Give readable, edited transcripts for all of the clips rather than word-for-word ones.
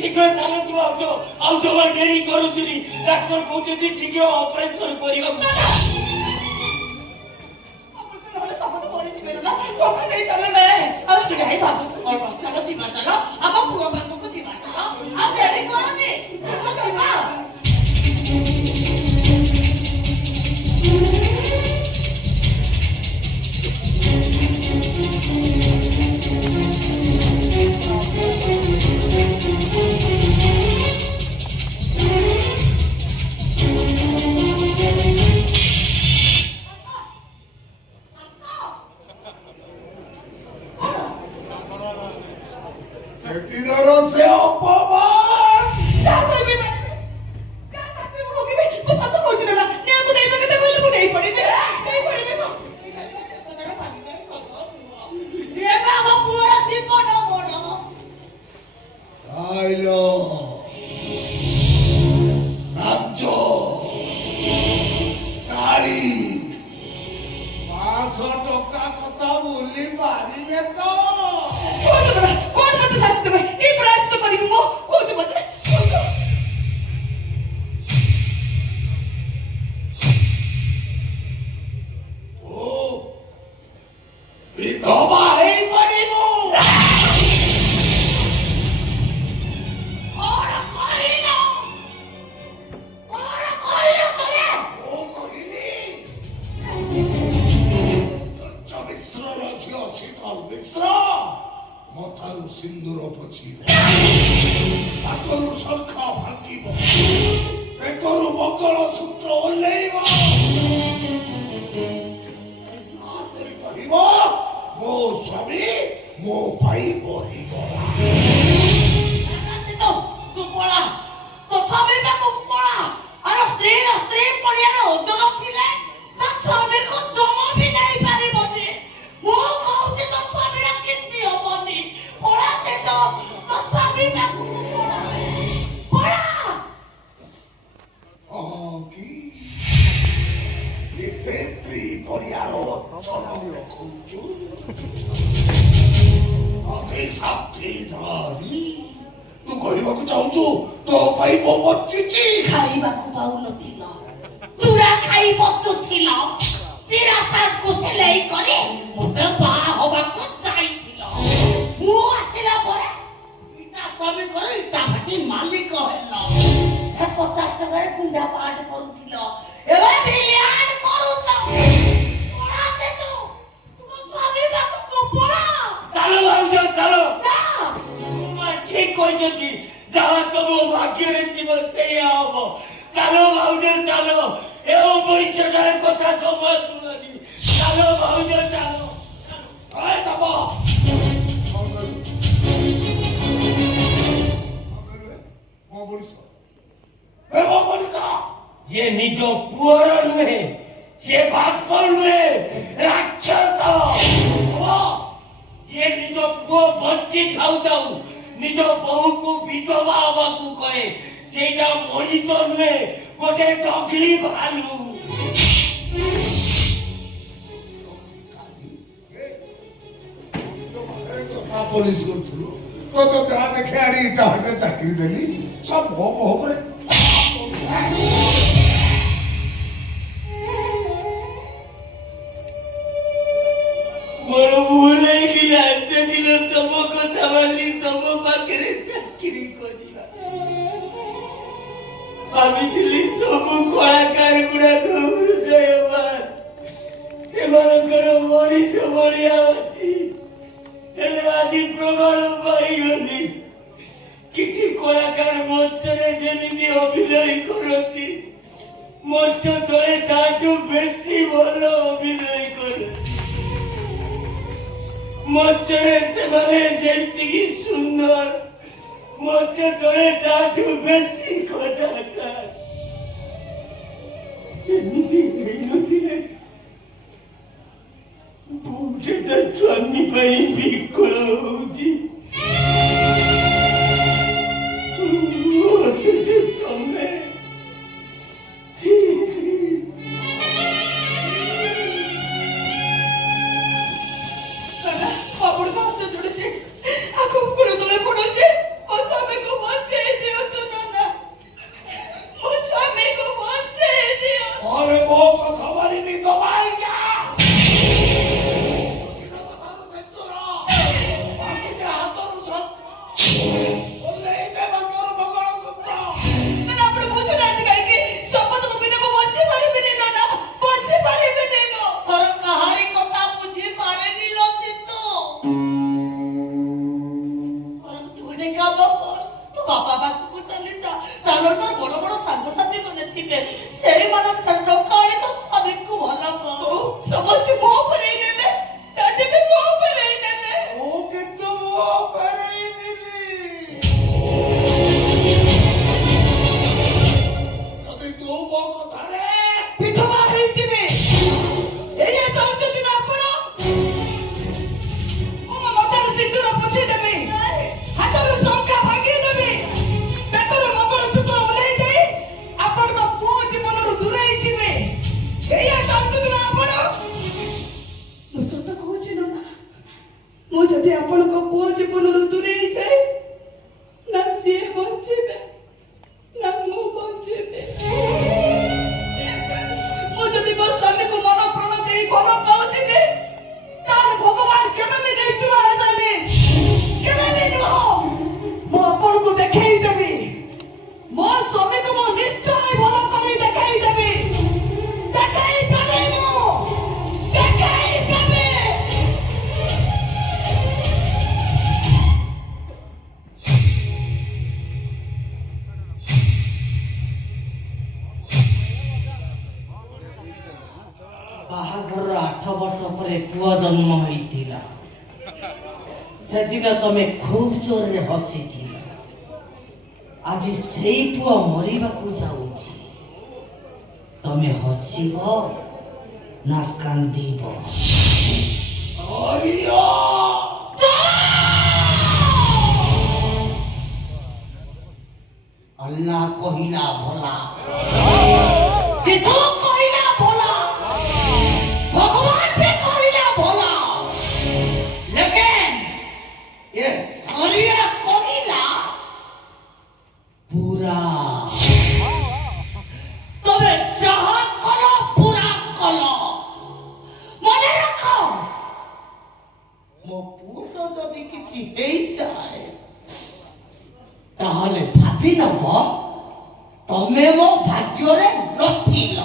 ଶୀଘ୍ର ଚାଲନ୍ତୁ ଆଉ ଜମା ଡେରି କରୁଥିଲି। ଡାକ୍ତର କହୁଛନ୍ତି ଶୀଘ୍ର ଅପରେସନ କରିବାକୁ। সিন্দুর পচিব তাকরু শঙ্খা ভাঙিব একরু মঙ্গল সূত্র ওল্লেইব কহিব ମୋ ସ୍ୱାମୀ ମୋ ପାଇଁ ମରିଗଲା। ତୁ ପଳା ତୋ ସ୍ୱାମୀ ପାଖକୁ ପଳା। ଆର ସ୍ତ୍ରୀ ପଡ଼ିଆରେ ଓଜନ ଥିଲେ ତା ସ୍ୱାମୀକୁ ଜମା ବି ନେଇ ପାରିବନି। ମୁଁ କହୁଛି ତୋ ସ୍ୱାମୀର କିଛି ହବନି। ପଳା ସେ ତୋ ସ୍ୱାମୀ ପାଖକୁ ପଳା ପଳା। କି ଏତେ ସ୍ତ୍ରୀ ପଡ଼ିଆର ଅଚଳ ଦେଖୁଛୁ ସାଥୀ ନାରୀ ତୁ କହିବାକୁ ଚାହୁଁଛୁ ତୋ ପାଇଁ ମୋ ବଞ୍ଚିଛି। ଖାଇବାକୁ ପାଉନଥିଲ ଚୁଡ଼ା ଖାଇ ବଞ୍ଚୁଥିଲ ଚିରା ସାର୍ଟକୁ ସିଲେଇ କରି ମୋତେ ବାହା ହବାକୁ ଯାଇଥିଲ। ମୁଁ ଆସିଲା ପରେ ଇଟା ଶ୍ରମିକର ଇଟା ଭାଟି ମାଲିକ ହେଲ। 50 ଟଙ୍କାରେ କୁଣ୍ଡା ପାଟ କରୁଥିଲ ଏବେ ବିଲିଆନ କରୁଛ। ପଳା ସେ ତୁ ସ୍ୱାମୀ ପାଖକୁ ପଳା। ଚାଲ ଭାଉଜ ଚାଲ। ଠିକ କହିଛନ୍ତି ଯାହା ତମ ଭାଗ୍ୟରେ ଥିବ ସେଇଆ ହବ। ଚାଲ ଭାଉଜ ଚାଲ। ଏ ଭବିଷ୍ୟତରେ କଥା ଜମା ଶୁଣନି। ଚାଲ ଭାଉଜ ଚାଲ। ଯିଏ ନିଜ ପୁଅର ନୁହେଁ ସିଏ ବାପ ନୁହେଁ ରାକ୍ଷସ। ଯିଏ ନିଜ ପୁଅ ବଞ୍ଚି ଖାଉଥାଉ ନିଜ ବୋହୂକୁ ବିଧବା ହବାକୁ କହେ ସେଇଟା ମଣିଷ ନୁହେଁ ଗୋଟେ ଜଙ୍ଗଲି ଭାଲୁ। ପୋଲିସ କରୁଥିଲୁ ତୋ ଯାହା ଦେଖେ ଆଣି ଇଟା ଭାଟିରେ ଚାକିରି ଦେଲି ସବୁ ମୋ ଉପରେ ମୋର ଭୁଲ ହେଇଥିଲା। ସେଦିନ ତମ କଥା ମାନି ତମ ପାଖରେ ଚାକିରି କରିବା ଭାବିଥିଲି। ସବୁ କଳାକାର ଗୁଡାକ ହୃଦୟବାନ ସେମାନଙ୍କର ମଣିଷ ଭଳିଆ ଅଛି। ହେଲେ ଆଜି ପ୍ରମାଣ ପାଇଗଲି କିଛି କଳାକାର ମଞ୍ଚରେ ଯେମିତି ଅଭିନୟ କରନ୍ତି ମଞ୍ଚ ତଳେ ତାଠୁ ବେଶୀ ଭଲ ଅଭିନୟ କରନ୍ତି। ମଞ୍ଚରେ ସେମାନେ ଯେତିକି ସୁନ୍ଦର ମଞ୍ଚ ତଳେ ତାଠୁ ବେଶୀ କଳାକାର ସେମିତି ହେଇନଥିଲେ ବୋଉଟେ ତା ସ୍ୱାମୀ ପାଇଁ ବିକଳ ହଉଛି। ତମେ ଆପଣ ହାତ ଯୋଡୁଛି ଆଗ ଉପରେ ତଳେ ପଡୁଛି ମୋ ସ୍ୱାମୀକୁ ଥିଲେ ସେଇମାନଙ୍କ ଡକାଳିତ ସ୍ୱାମୀଙ୍କୁ ଭଲ କହୁ ସମସ୍ତେ ମୋ ଉପରେ ନେଲେ ଡାଡି ବି ମୋ ଉପରେ ନେଲେ ଓ କିନ୍ତୁ ମୁଁ ଫେରେଇବିନି ଯଦି ତୁ ମୋ କଥାରେ ବିଧବା ହେଇଯିବେ ଏଇଆ ଚାହୁଁଛନ୍ତି ନା ଆପଣ ମୁଁ ମୋ ମଥାରୁ ସିନ୍ଦୁର ପୋଛି ଦେବି ହାତରୁ ଶଙ୍ଖା ଭାଙ୍ଗି ଦେବି ବେକରୁ ମଙ୍ଗଳସୂତ୍ର ଓହ୍ଲେଇ ଦେଇ ଆପଣଙ୍କ ପୁଅ ଜୀବନରୁ ଦୂରେଇ ଯିବେ ଏଇଆ ଚାହୁଁଛନ୍ତି ନା ଆପଣ ମୁଁ ସତ କହୁଛି ନା ମୁଁ ଯଦି ଆପଣଙ୍କ ପୁଅ ଜୀବନରୁ ଦୂରେଇ ଯାଏ ନା ସିଏ ବଞ୍ଚିବେ ନା ମୁଁ ବଞ୍ଚିବି ମୁଁ ଯଦି ମୋ ସ୍ୱାମୀକୁ ମନ ପ୍ରାଣ ଦେଇ ଭଲ ପାଉଥିବି ତାହେଲେ ଭଗବାନ କେବେ ବି ନିଷ୍ଠୁର ହେବେନି କେବେ ବି ନୁହଁ ମୁଁ ଆପଣଙ୍କୁ ଦେଖେଇ ଦେବି ମୋ ସ୍ୱାମୀକୁ ମୁଁ ନିଶ୍ଚୟ ଭଲ କରି ଦେଖେଇ ଦେବି ମୁଁ ଦେଖେଇ ଦେବି ବାହାଘରର 8 ବର୍ଷ ପରେ ପୁଅ ଜନ୍ମ ହୋଇଥିଲା ସେଦିନ ତମେ ଖୁବ୍ ଜୋରରେ ହସିଥିଲ ଆଜି ସେଇ ପୁଅ ମରିବାକୁ ଯାଉଛି ତମେ ହସିବ ନା କାନ୍ଦିବ ହରିଆ अल्लाह कहिला भला यीशु कहिला भला भगवान भी कहिला भला लेकिन ये शरीर कहिला पूरा तबे जहाँ करो पूरा करो मने रखो मो पूरा जदि किछि हेई जाए তাহলে ভাবি নব তমে মো ভাগ্যরে নথিল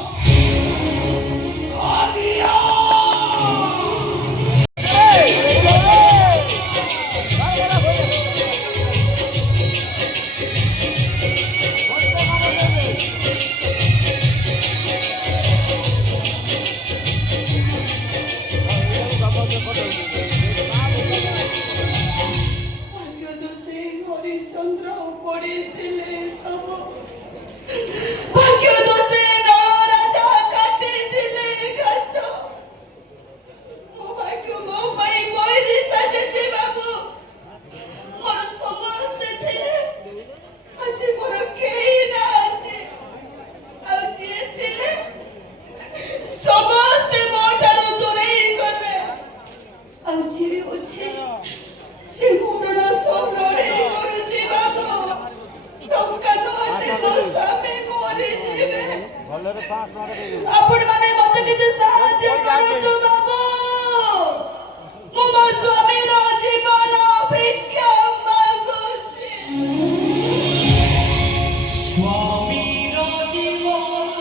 ହରିଚନ୍ଦ୍ର ପଡ଼ିଥିଲେ ସବୁ ଭାଗ୍ୟ ଦୋଷେ ନଳ ରାଜା କାଟିଥିଲେ ଘାସ ମୋ ଭାଗ୍ୟ ମୋ ପାଇଁ ବୈରୀ ସାଜିଛି ବାବୁ ମୋର ସମସ୍ତେ ଥିଲେ ଆଜି ମୋର କେହି ନାହାନ୍ତି ଆଉ ଯିଏ ଥିଲେ ସମସ୍ତେ ମୋ ଠାରୁ ଦୂରେଇ ଗଲେ ଆଉ ଯିଏ ଅଛି ସେ ମରଣ ସହ ଲଢ଼େଇ କରୁଛି ବାବୁ ଟଙ୍କା ନହେଲେ ମୋ ସ୍ୱାମୀ ମରିଯିବେ ଆପଣମାନେ ମତେ କିଛି ସାହାଯ୍ୟ କରନ୍ତୁ ବାବୁ ମୁଁ ମୋ ସ୍ୱାମୀର ଜୀବନ ଭିକ୍ଷା ମାଗୁଛି ସ୍ୱାମୀର ଜୀବନ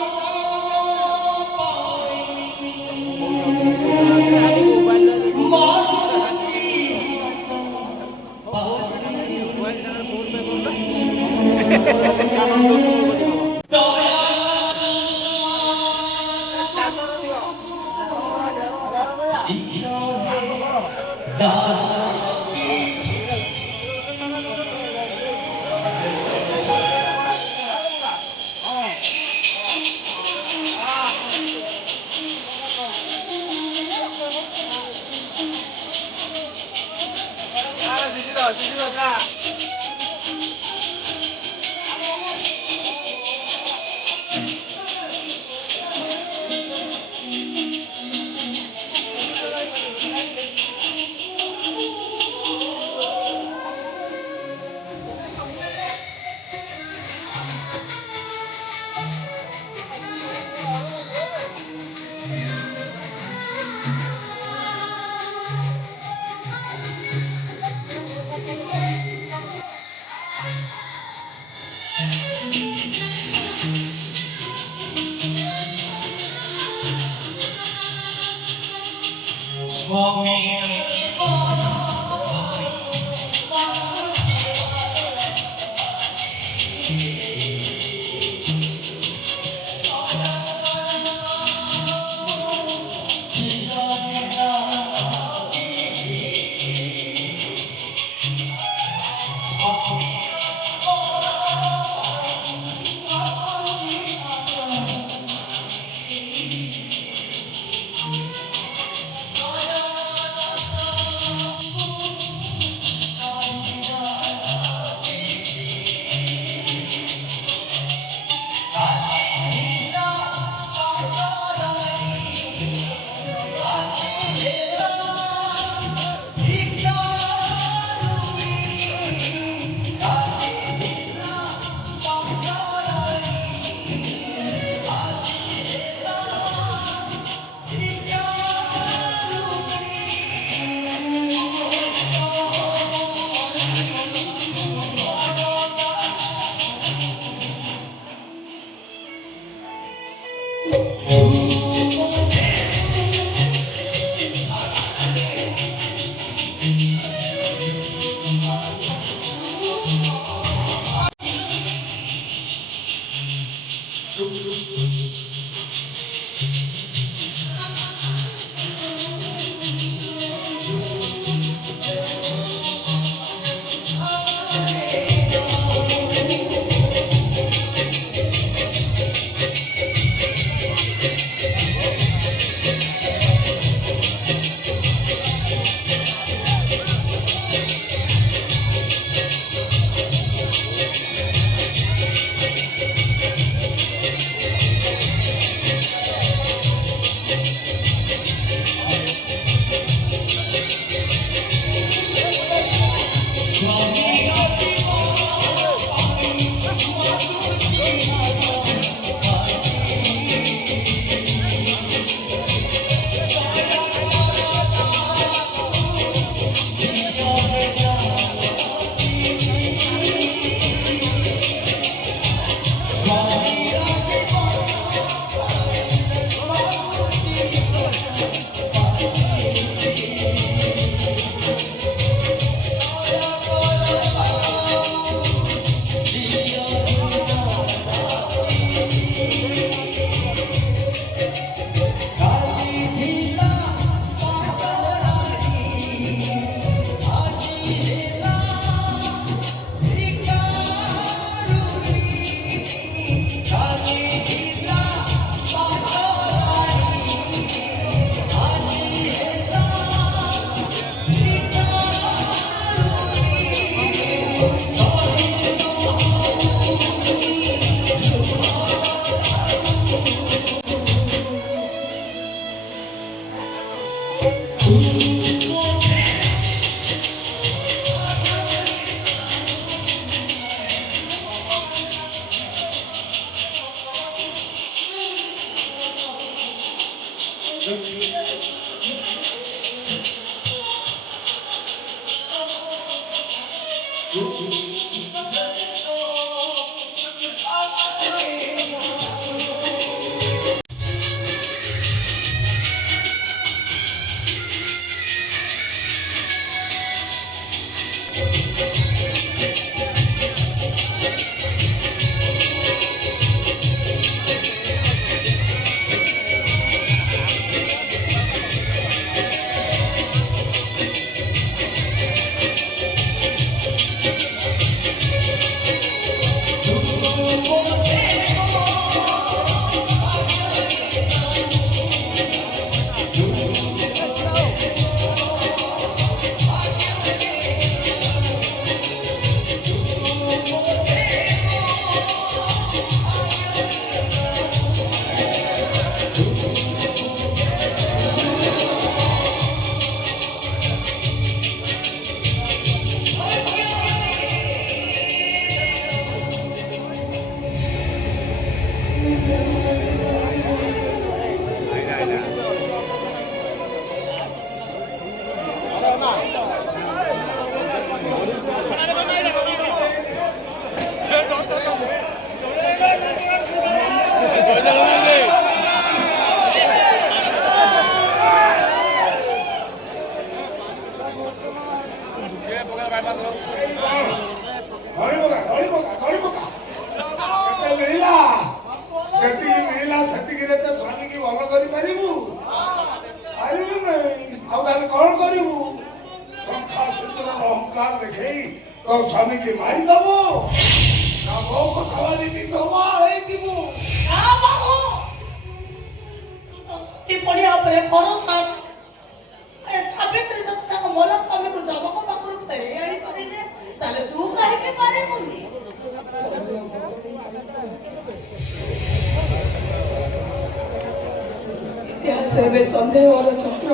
इतिहास सन्देह चक्र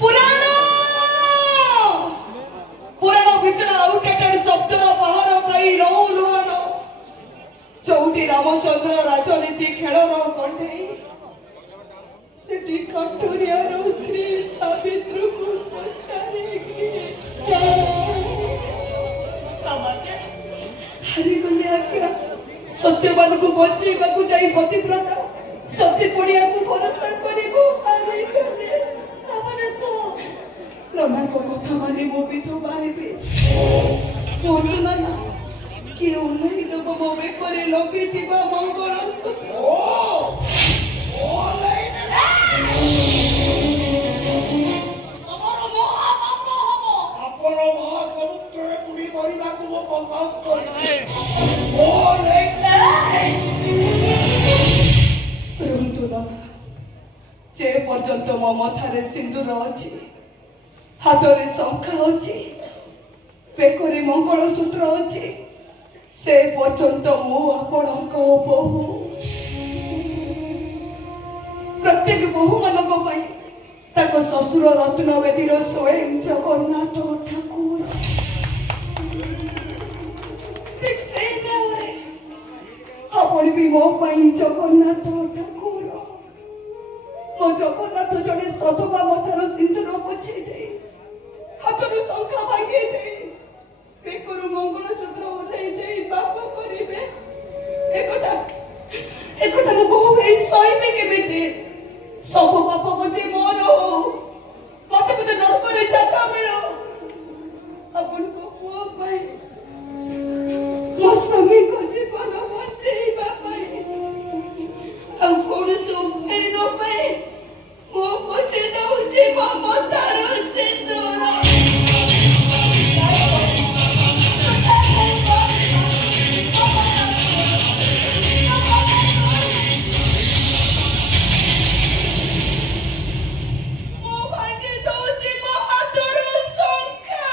पुराण पुराण भितर आउटेटेड शब्दर बाहर कई लौ लुआन चौटी रामचंद्र राजनीति खेलर कंठे सेठी कटोरियार स्त्री सावित्री को पचारे हरि गले आखिरा सत्यवान को बचेबा को जाई पतिव्रता सत्य पड़िया को भरोसा करिबो हरि गले तमने तो रमा को कथा माने मो भी तो बाहेबे कोन ना कि ओनही तो मो बे करे लंबी थिबा मंगल सूत्र ओ नहीं हमर मोहा पाप हबो अपन महा समुद्र बुडी करिबा को मो पसंद करी ओ जे पर्यंत मो मथारे सिंदूर अछि हाथरे शंखा अछि पेकरे मंगलसूत्र अछि से पर्यंत मो आपणक बहु प्रत्येक बहु मानक पई ताको ससुर रत्न वेदीर स्वयं जगन्नाथ ମୋ ପାଇଁ ଜଗନ୍ନାଥ ଠାକୁର। ମୋ ଜଗନ୍ନାଥ ଜଣେ ସଧବା ମଥାର ସିନ୍ଦୁର ପୋଛେଇ ଦେଇ, ହାତରୁ ଶଙ୍ଖା ଭାଙ୍ଗେଇ ଦେଇ, ବେକରୁ ମଙ୍ଗଳସୂତ୍ର ଓହ୍ଲେଇ ଦେଇ ବାପ କରିବେ। ଏକଥା ମୁଁ ବୋହୂ ହେଇ ସହିବି କେମିତି? ସବୁ ପାପ ବୁଝି ମୋର ହଉ, ମତେ ବୋଧେ ନରକରେ ଜାଗା ମିଳୁ। ଆପଣଙ୍କ ପୁଅ ପାଇଁ, ମୋ ସ୍ୱାମୀଙ୍କ ଜୀବନ ବଞ୍ଚେଇବା ପାଇଁ, ଆଉ କୌଣସି ଉପାୟ ନ ପାଇ ମୋ ପଛେ ଦଉଛି ମମତାର ସିନ୍ଦୁର। ମୁଁ ଭାଙ୍ଗି ଦଉଛି ମୋ ହାତରୁ ଶଙ୍ଖା।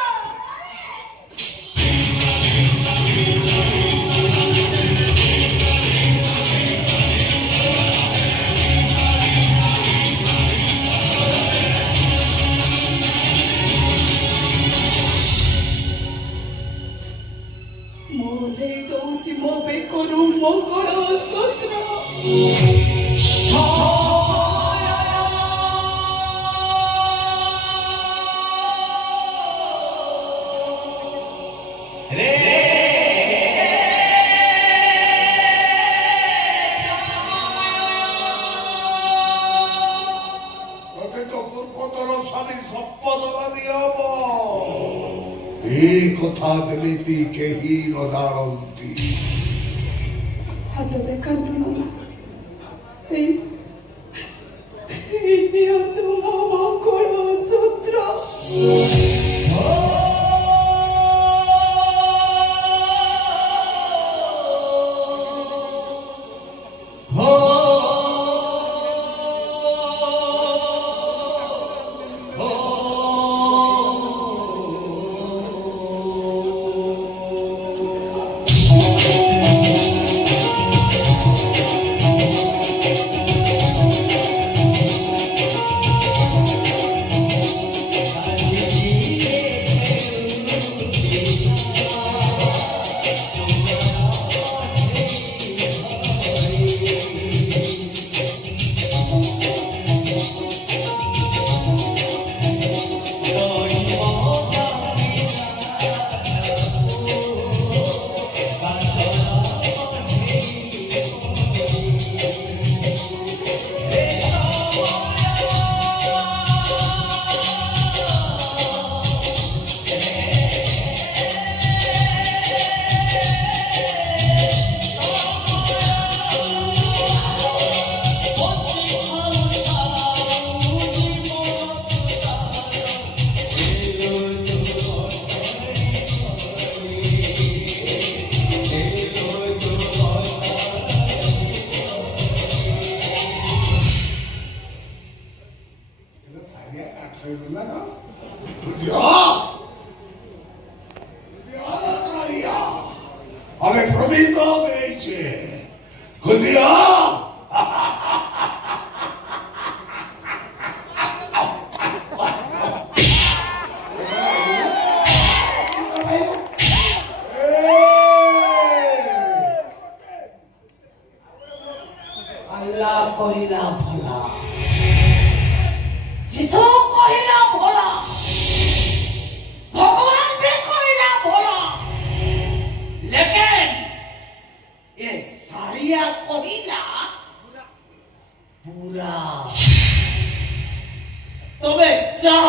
ମୋଲେଇ ଦଉଛି ମୋ ବେକରୁ ମଙ୍ଗଳସୂତ୍ର। ତତେ ତ ପୂର୍ବତର ସ୍ୱାମୀ ଶପଥ ଦିଅବ। এই কথা যেମିତି କେହି ନ ଜାଣନ୍ତି। ହାତ ଦେଖାନ୍ତୁ ନନା, ଏଇ ନିଅନ୍ତୁ ମୋ ମଙ୍ଗଳସୂତ୍ର। Ale provizo dice, così আল্লাহ কহিলা ভোলা, যিশু কহিলা ভোলা, ভগবান भी কহিলা ভোলা, लेकिन ये सारिया कहिला पूरा। तबे चाह